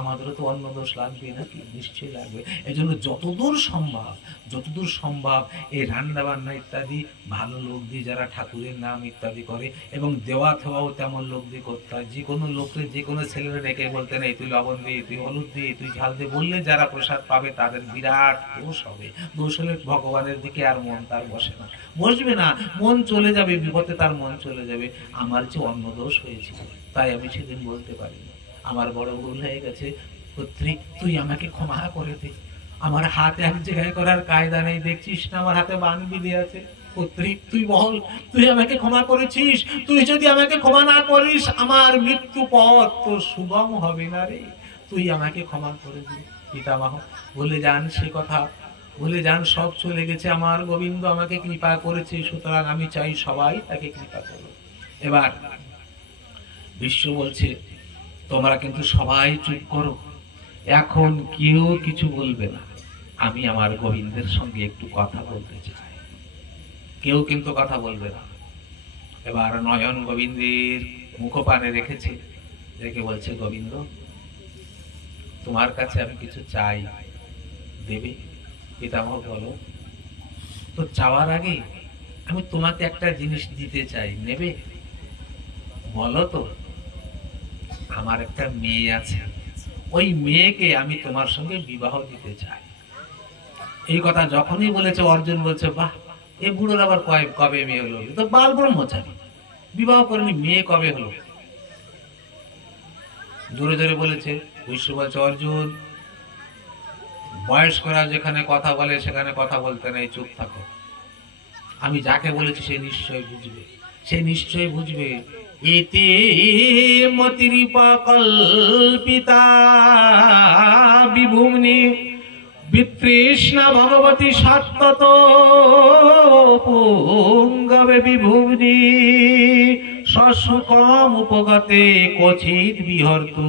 আমাদেরও তো অন্য দোষ লাগবে নাকি? নিশ্চয়ই লাগবে। এই জন্য যতদূর সম্ভব এই রান্না বান্না ইত্যাদি ভালো লোক দিয়ে, যারা ঠাকুরের নাম ইত্যাদি করে, এবং দেওয়া থেওয়াও তেমন লোক দিয়ে করতে হয়। যে কোনো লোককে, যে কোনো ছেলেরা ডেকে বলতে নেই তুই লবণ দিয়ে, তুই হলুদ দিয়ে, তুই ঝাল দিয়ে বললে যারা প্রসাদ পাবে তাদের বিরাট দোষ হবে। দোষ হলে ভগবানের দিকে আর মন তার বসে না, বসবে না, মন চলে যাবে, বিপদে তার মন চলে যাবে। আমার যে অন্য দোষ হয়েছিল, তাই আমি সেদিন বলতে পারি না। আমার বড় ভুল হয়ে গেছে। পুত্রী তুই আমাকে ক্ষমা করে দে। আমার হাত এক জায়গায় করার কায়দা নেই, দেখছিস না আমার হাতে বান বিঁধে আছে। পুত্রী তুই বল, তুই আমাকে ক্ষমা করেছিস? তুই যদি আমাকে ক্ষমা না করিস, আমার মৃত্যু পথ তো সুগম হবে না রে। তুই আমাকে ক্ষমা করে দে। পিতামহ ভুলে যান সে কথা, ভুলে যান, সব চলে গেছে। আমার গোবিন্দ আমাকে কৃপা করেছে, সুতরাং আমি চাই সবাই তাকে কৃপা করো। এবার বিশ্ব বলছে, তোমরা কিন্তু সবাই চুপ করো, এখন কেউ কিছু বলবে না। আমি আমার গোবিন্দের সঙ্গে একটু কথা বলতে চাই। কেউ কিন্তু কথা বলবে না। এবার নয়ন গোবিন্দের মুখপানে রেখেছে, রেখে বলছে, গোবিন্দ তোমার কাছে আমি কিছু চাই, দেবে? পিতামহ বলো। তো চাওয়ার আগে আমি তোমাকে একটা জিনিস দিতে চাই, নেবে? বলো তো। আমার একটা মেয়ে আছে, ওই মেয়েকে আমি তোমার সঙ্গে বিবাহ দিতে চাই। এই কথা যখনই বলেছে, অর্জুন বলছে, বাহ, এ বুড়োর আবার কবে মেয়ে হলো? তো বাল ব্রহ্মচারী, বিবাহ করেনি, মেয়ে কবে হলো? জোরে জোরে বলেছে। বিশ্ব বলছে, অর্জুন বয়স্করা যেখানে কথা বলে সেখানে কথা বলতে নেই, চুপ থাকো। আমি যাকে বলেছি সে নিশ্চয়ই বুঝবে, সে নিশ্চয়ই বুঝবে। ইতি মতিরিপা কল্পিতা বিভূম্নি বিতৃষ্ণা ভগবতী সত্যত পুঙ্গবে বিভূম্নি সসুকম উপগতে ক্বচিৎ বিহর্তু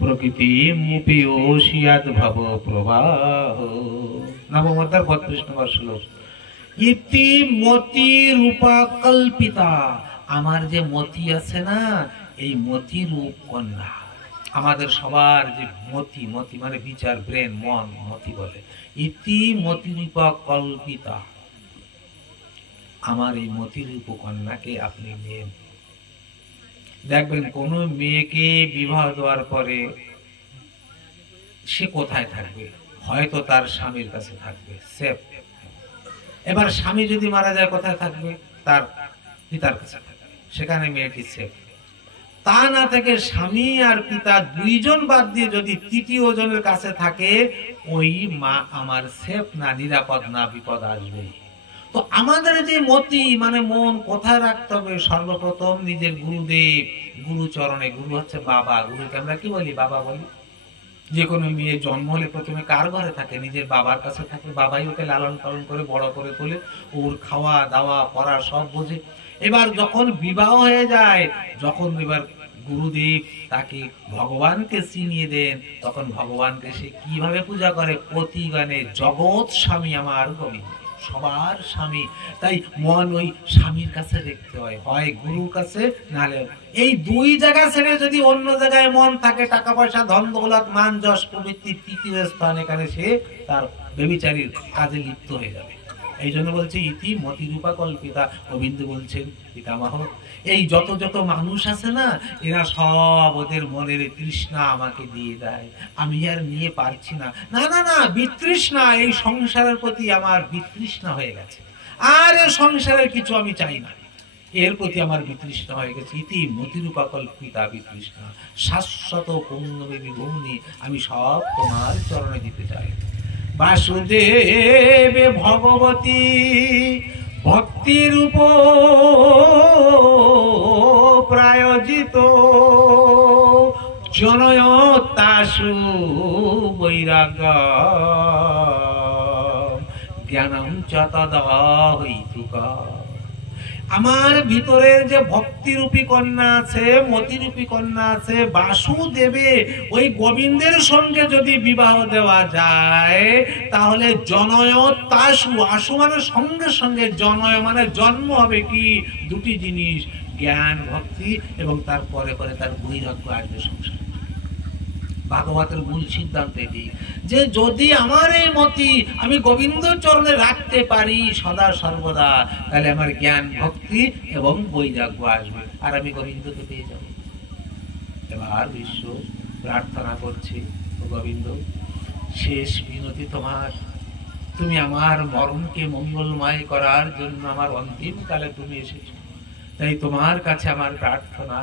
প্রকৃতি মুপিয়োষিয়াদ ভব প্রবাহ। নবম অধ্যায় 32 নম্বর শ্লোক। ইতি মতি রূপা কল্পিতা, আমার যে মতি আছে না, এই মতি রূপ কন্যা। আমাদের সবার যে মতি, মতি মানে বিচার, ব্রেন, মন, মতি বলে। ইতি মতি রূপা কল্পিতা, আমার এই মতিরূপ কন্যাকে আপনি নেন। দেখবেন কোন মেয়েকে বিবাহ দেওয়ার পরে সে কোথায় থাকবে? হয়তো তার স্বামীর কাছে থাকবে, সেফ। এবার স্বামী যদি মারা যায় কোথায় থাকবে? তার পিতার কাছে থাকবে, সেখানে মেয়েটি সেফ। তা না থেকে স্বামী আর পিতা দুইজন বাদ দিয়ে যদি তৃতীয় জনের কাছে থাকে, ওই মা আমার সেফ না, নিরাপদ না, বিপদ আসবে। তো আমাদের যে মতি মানে মন কোথায় রাখতে হবে? সর্বপ্রথম নিজের গুরুদেব, গুরুচরণে। গুরু হচ্ছে বাবা, গুরুকে আমরা কি বলি? বাবা বলি। যে কোনো মেয়ে জন্ম হলে প্রথমে কার ঘরে থাকে? নিজের বাবার কাছে থাকে। বাবাই ওকে লালন পালন করে বড় করে তোলে, ওর খাওয়া দাওয়া পড়া সব বোঝে। এবার যখন বিবাহ হয়ে যায়, যখন এবার গুরুদেব তাকে ভগবানকে চিনিয়ে দেন, তখন ভগবানকে সে কিভাবে পূজা করে? প্রতিগানে জগৎ স্বামী আমার গোবিন্দ, সবার স্বামী। তাই মন ওই স্বামীর কাছে দেখতে হয়, হয় গুরুর কাছে, নাহলে এই দুই জায়গা ছেড়ে যদি অন্য জায়গায় মন থাকে, টাকা পয়সা ধন দৌলত মান যশ প্রবৃত্তি তৃতীয় স্থান, এখানে সে তার ব্যভিচারীর কাজে লিপ্ত হয়ে যাবে। এই জন্য বলছে ইতি মতিরূপা কল্পিতা। গোবিন্দ বলছেন পিতামহ, এই যত যত মানুষ আছে না, এরা সব ওদের মনের তৃষ্ণা আমাকে দিয়ে দেয়, আমি আর নিয়ে পারছি না। না না না, বিতৃষ্ণা, এই সংসারের প্রতি আমার বিতৃষ্ণা হয়ে গেছে, আর এই সংসারের কিছু আমি চাই না, এর প্রতি আমার বিতৃষ্ণা হয়ে গেছে। ইতি মতিরূপা কল্পিতা বিতৃষ্ণা শাশ্বত পুণ্যবে বিভূমি, আমি সব তোমার চরণে দিতে চাই। বাসুদেব ভগবতী ভক্তিরূপ প্রায়োজিত, জনয়তাসু বৈরাগ্য জ্ঞানম চ তদহৈতুকা। আমার ভিতরের যে ভক্তিরূপী কন্যা আছে, মতিরূপী কন্যা আছে, বাসুদেবে ওই গোবিন্দের সঙ্গে যদি বিবাহ দেওয়া যায়, তাহলে জনয়তাসু, আশু মানে সঙ্গে সঙ্গে, জনয় মানে জন্ম হবে কি? দুটি জিনিস, জ্ঞান ভক্তি, এবং তারপরে পরে তার বৈরাগ্য আসবে সংসার। ভাগবতের মূল সিদ্ধান্ত এটি, যে যদি আমার এই মতি আমি গোবিন্দ চরণে রাখতে পারি সদা সর্বদা, তাহলে আমার জ্ঞান ভক্তি এবং বৈরাগ্য আসবে, আর আমি গোবিন্দকে পেয়ে যাব। এবার বিশ্ব প্রার্থনা করছে, গোবিন্দ শেষ বিনতি তোমার, তুমি আমার মরণকে মঙ্গলময় করার জন্য আমার অন্তিম কালে তুমি এসেছো, তাই তোমার কাছে আমার প্রার্থনা,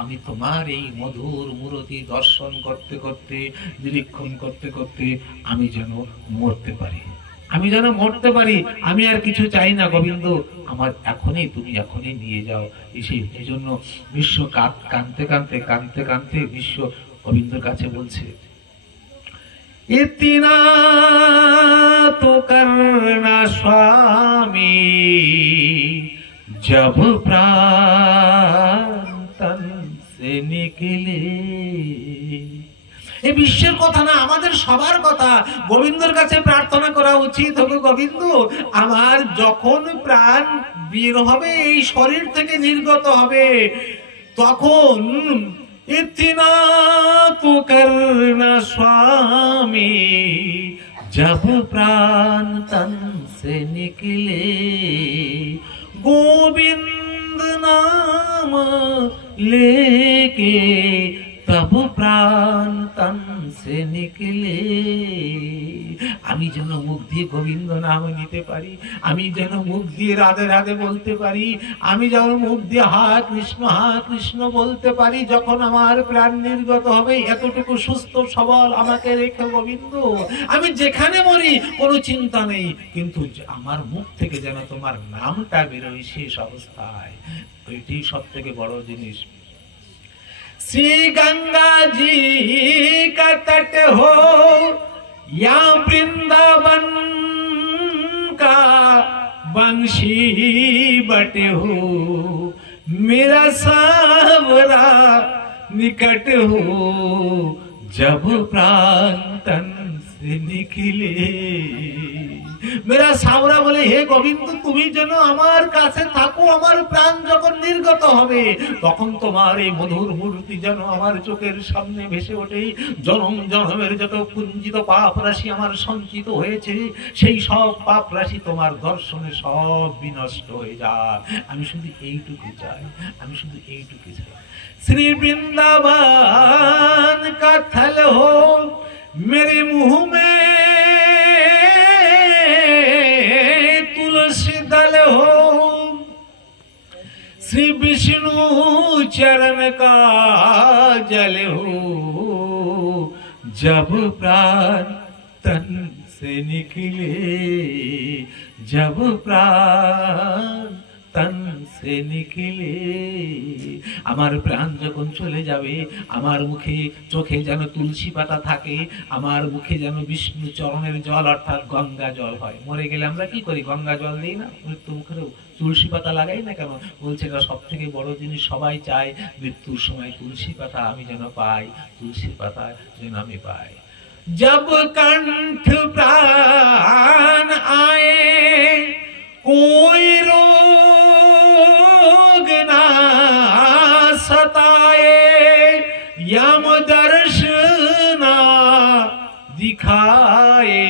আমি তোমার এই মধুর মূরতি দর্শন করতে করতে, নিরীক্ষণ করতে করতে আমি যেন মরতে পারি, আমি যেন মরতে পারি। আমি আর কিছু চাই না গোবিন্দ, আমার এখনই তুমি এখনই নিয়ে যাও। এই জন্য বিশ্ব কাঁদতে কাঁদতে কাঁদতে কাঁদতে বিশ্ব গোবিন্দর কাছে বলছে, ইতিনা তো করনা স্বামী জব প্রাণ তন সে নিকলে। এই বিশ্বের কথা না, আমাদের সবার কথা। গোবিন্দর কাছে প্রার্থনা করা উচিত হবে, গোবিন্দ আমার যখন প্রাণ বের হবে, এই শরীর থেকে নির্গত হবে, তখন ইতিনা তো করনা স্বামী जब प्राण तन से निकले, गोविंद नाम लेके तब प्राण तन से निकले। আমি যেন মুখ দিয়ে গোবিন্দ নাম নিতে পারি, আমি যেন মুখ দিয়ে রাধে রাধে বলতে পারি, আমি যেন মুখ দিয়ে হা কৃষ্ণ বলতে পারি। যখন আমার প্রাণ নির্গত হবে, এতটুকু সুস্থ সবল আমাকে রেখে গোবিন্দ, আমি যেখানে মরি কোনো চিন্তা নেই, কিন্তু আমার মুখ থেকে যেন তোমার নামটা বেরোয় শেষ অবস্থায়, এটি সব থেকে বড় জিনিস। श्री गंगा जी का तट हो या वृंदावन का बंशी बट हो, मेरा सावरा निकट हो जब प्राण तन से निकले। মেরা সাওরা বলে, হে গোবিন্দ, তুমি যেন আমার কাছে থাকো, আমার প্রাণ যখন নির্গত হবে তখন তোমার এই মধুর মূর্তি যেন আমার চোখের সামনে ভেসে ওঠে। জনম জনমের যত পুঞ্জিত পাপ রাশি আমার সঞ্চিত হয়েছে, সেই সব পাপ রাশি তোমার দর্শনে সব বিনষ্ট হয়ে যায়। আমি শুধু এইটুকু চাই, আমি শুধু এইটুকু চাই। श्री वृंदावन का थल हो मेरे मुंह में, तुलसी दल हो श्री विष्णु चरण का जल हो, जब प्राण तन से निकले, जब प्राण तन से निकले। আমার প্রাণ যখন চলে যাবে, আমার মুখে চোখে যেন তুলসী পাতা থাকে, আমার মুখে যেন বিষ্ণু চরণের জল অর্থাৎ গঙ্গা জল হয়। মরে গেলে আমরা কি করি? গঙ্গা জল দিই না, মৃত্যু মুখেও তুলসী পাতা লাগাই না কেন? বলছে এটা সব থেকে বড় জিনিস, সবাই চায় মৃত্যুর সময় তুলসী পাতা আমি যেন পাই, তুলসী পাতা যেন আমি পাই। जब कंठ प्राण आए कोई रोग ना सताए, यम दर्शना दिखाए,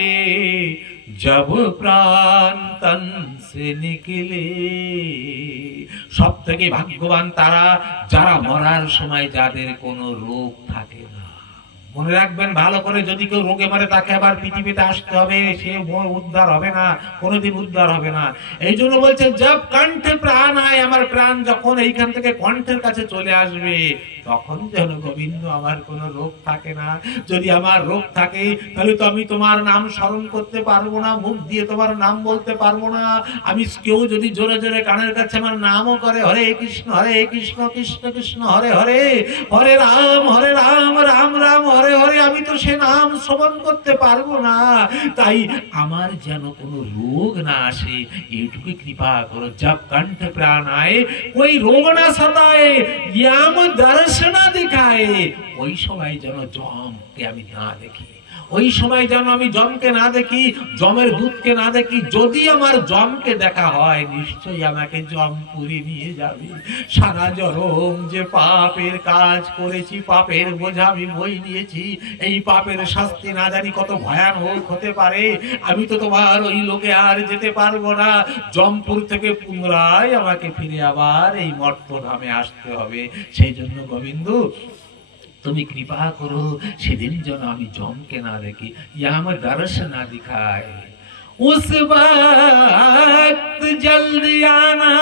जब प्राण तन से निकले। সব থেকে ভাগ্যবান তারা যারা মরার সময় যাদের কোনো রোগ থাকে না। মনে রাখবেন ভালো করে, যদি কেউ রোগে মরে তাকে আবার পৃথিবীতে আসতে হবে, সে উদ্ধার হবে না, কোনোদিন উদ্ধার হবে না। এই জন্য বলছে জব কণ্ঠে প্রাণ আয়, আমার প্রাণ যখন এইখান থেকে কণ্ঠের কাছে চলে আসবে তখন যেন গোবিন্দ আমার কোনো রোগ থাকে না। যদি আমার রোগ থাকে তাহলে তো আমি তোমার নাম স্মরণ করতে পারবো না, মুখ দিয়ে তোমার নাম বলতে পারবো না। আমি কেউ যদি জোরে জোরে কানের কাছে আমার নামও করে, হরে কৃষ্ণ কৃষ্ণ কৃষ্ণ হরে হরে, হরে রাম রাম রাম হরে হরে, আমি তো সে নাম শ্রবণ করতে পারবো না। তাই আমার যেন কোনো রোগ না আসে, এইটুকু কৃপা করো। जब कंठ प्राण आए कोई रोग ना सताए, यम दर्शन दिखाए, ওই সময় যেন জমকে আমি না দেখি, ওই সময় যেন আমি জমকে না দেখি, জমের দূতকে না দেখি। যদি আমার জমকে দেখা হয় নিশ্চয়ই আমাকে জমপুরি নিয়ে যাবে। সারা জনম যে পাপের কাজ করেছি, পাপের বোঝা আমি বই নিয়েছি, এই পাপের শাস্তি না জানি কত ভয়ানক হতে পারে। আমি তো তোমার ওই লোকে আর যেতে পারবো না, জমপুর থেকে পুনরায় আমাকে ফিরে আবার এই মর্তধামে আসতে হবে। সেই জন্য গোবিন্দ তুমি কৃপা করো, সেদিন যেন আমি জমকে না দেখি, আমার দর্শন না দিখায়। उस वक्त जल्दी आना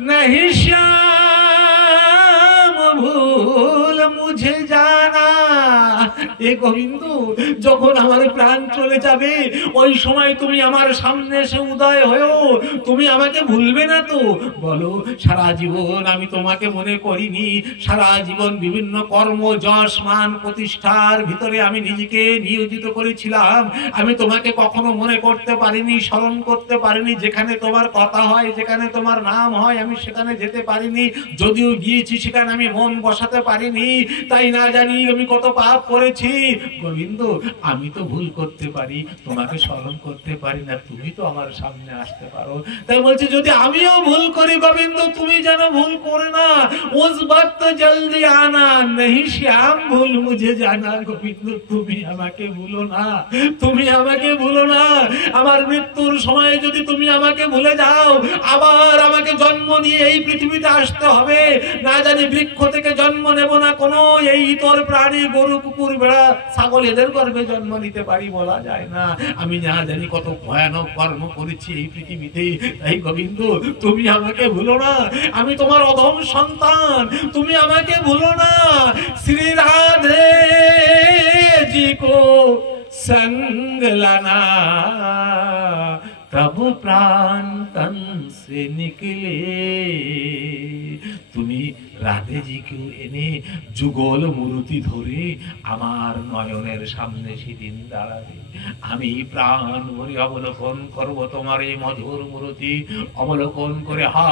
नहीं श्याम, भूल मुझे जाना। এ গোবিন্দ, যখন আমার প্রাণ চলে যাবে ওই সময় তুমি আমার সামনে এসে উদয় হয়েও তুমি আমাকে ভুলবে না তো? বলো, সারা জীবন আমি তোমাকে মনে করিনি, সারা জীবন বিভিন্ন কর্ম যশ মান প্রতিষ্ঠার ভিতরে আমি নিজেকে নিয়োজিত করেছিলাম, আমি তোমাকে কখনো মনে করতে পারিনি, স্মরণ করতে পারিনি। যেখানে তোমার কথা হয়, যেখানে তোমার নাম হয়, আমি সেখানে যেতে পারিনি, যদিও গিয়েছি সেখানে আমি মন বসাতে পারিনি। তাই না জানি আমি কত পাপ করেছি। গোবিন্দ, আমি তো ভুল করতে পারি, তোমাকে স্মরণ করতে পারি না, তুমি তো আমার সামনে আসতে পারো। তাই বলছি যদি আমিও ভুল করি গোবিন্দ, তুমি যেন ভুল করে না। উস वक्त जल्दी आना नहीं श्याम, भूल मुझे जाना। গোবিন্দ, তুমি আমাকে ভুলো না, তুমি আমাকে ভুলো না। আমার মৃত্যুর সময় যদি তুমি আমাকে ভুলে যাও, আবার আমাকে জন্ম নিয়ে এই পৃথিবীতে আসতে হবে। না জানি বৃক্ষ থেকে জন্ম নেব না কোনো, এই ইতর প্রাণী গরু কুকুর ভেড়া ছাগল এদের গর্ভে জন্ম নিতে পারি, বলা যায় না। আমি না জানি কত ভয়ানক কর্ম করেছি এই পৃথিবীতে। তাই গোবিন্দ, তুমি আমাকে ভুলো না, আমি তোমার অধম সন্তান, তুমি আমাকে ভুলো না। শ্রী রাধে জি কো संग लाना, तब प्राण तन से निकले। তুমি রাধেজিকে এনে যুগল মূর্তি ধরে আমার নয়নের সামনে সেদিন দাঁড়াবে। আমি প্রাণ ভরে অবলোকন করব তোমার এই মধুর মূর্তি। অবলোকন করে হা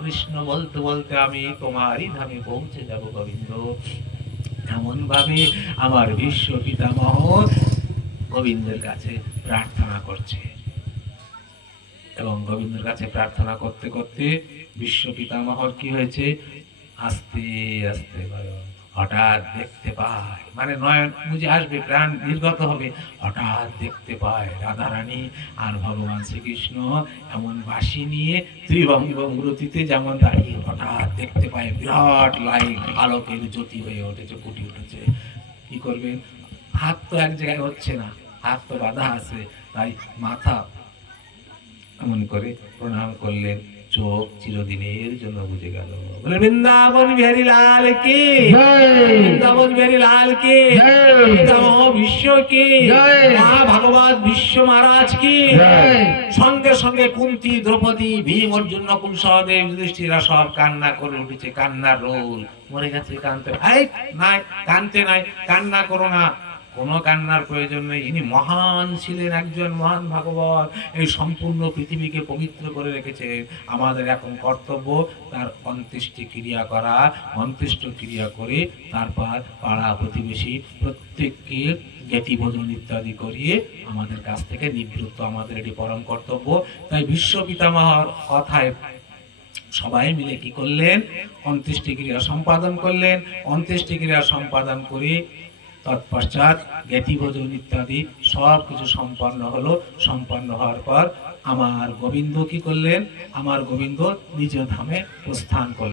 কৃষ্ণ বলতে বলতে আমি তোমারই ধামে পৌঁছে যাব গোবিন্দ। এমন ভাবে আমার বিশ্ব পিতামহ গোবিন্দের কাছে প্রার্থনা করছে এবং গোবিন্দের কাছে প্রার্থনা করতে করতে বিশ্ব পিতামহর কি হয়েছে, আস্তে আস্তে হঠাৎ দেখতে পায়, মানে নয়ন বুঝে আসবে, প্রাণ নির্গত হবে, হঠাৎ দেখতে পায় রাধারানী আর ভগবান শ্রীকৃষ্ণ এমন বাঁশি নিয়ে ত্রিভঙ্গিতে যেমন দাঁড়িয়ে, হঠাৎ দেখতে পায় বিরাট লাইট আলোকের জ্যোতি হয়ে উঠেছে, ফুটে উঠেছে। কি করবেন, হাত তো এক জায়গায় হচ্ছে না, হাত তো বাধা আছে, তাই মাথা এমন করে প্রণাম করলেন, চোখ চিরদিনের জন্য বুঝে গেল। বলে বৃন্দাবন বিহারী লাল কি, বৃন্দাবন বিহারী লাল কি, বিশ্ব কি, মহা ভগবত বিশ্ব মহারাজ কি। সঙ্গে সঙ্গে কুন্তী, দ্রৌপদী, ভীম, অর্জুন, নকুল, সহদেব, যুধিষ্ঠিরা সব কান্না করে উঠেছে, কান্নার রোল। মরে গেছে, কানতে নাই, কানতে নাই, কান্না করো না, কোনো কান্নার প্রয়োজন নেই। ইনি মহান ছিলেন, একজন মহান ভাগবত, এই সম্পূর্ণ পৃথিবীকে পবিত্র করে রেখেছে। আমাদের এখন কর্তব্য তার অন্ত্যেষ্টি ক্রিয়া করা, অন্ত্যেষ্টি ক্রিয়া করে তারপর পাড়া প্রতিবেশী প্রত্যেককে জ্ঞাতি ভোজন ইত্যাদি করিয়ে আমাদের কাছ থেকে নিবৃত্ত, আমাদের এটি পরম কর্তব্য। তাই বিশ্ব পিতামহর কথায় সবাই মিলে কি করলেন, অন্ত্যেষ্টি ক্রিয়া সম্পাদন করলেন। অন্ত্যেষ্টি ক্রিয়া সম্পাদন করে তৎপশ্চাৎ জ্ঞাতি ভোজন ইত্যাদি সব কিছু সম্পন্ন হলো। সম্পন্ন হওয়ার পর আমার গোবিন্দ কি করলেন, আমার গোবিন্দ নিজ ধামে প্রস্থান করলেন।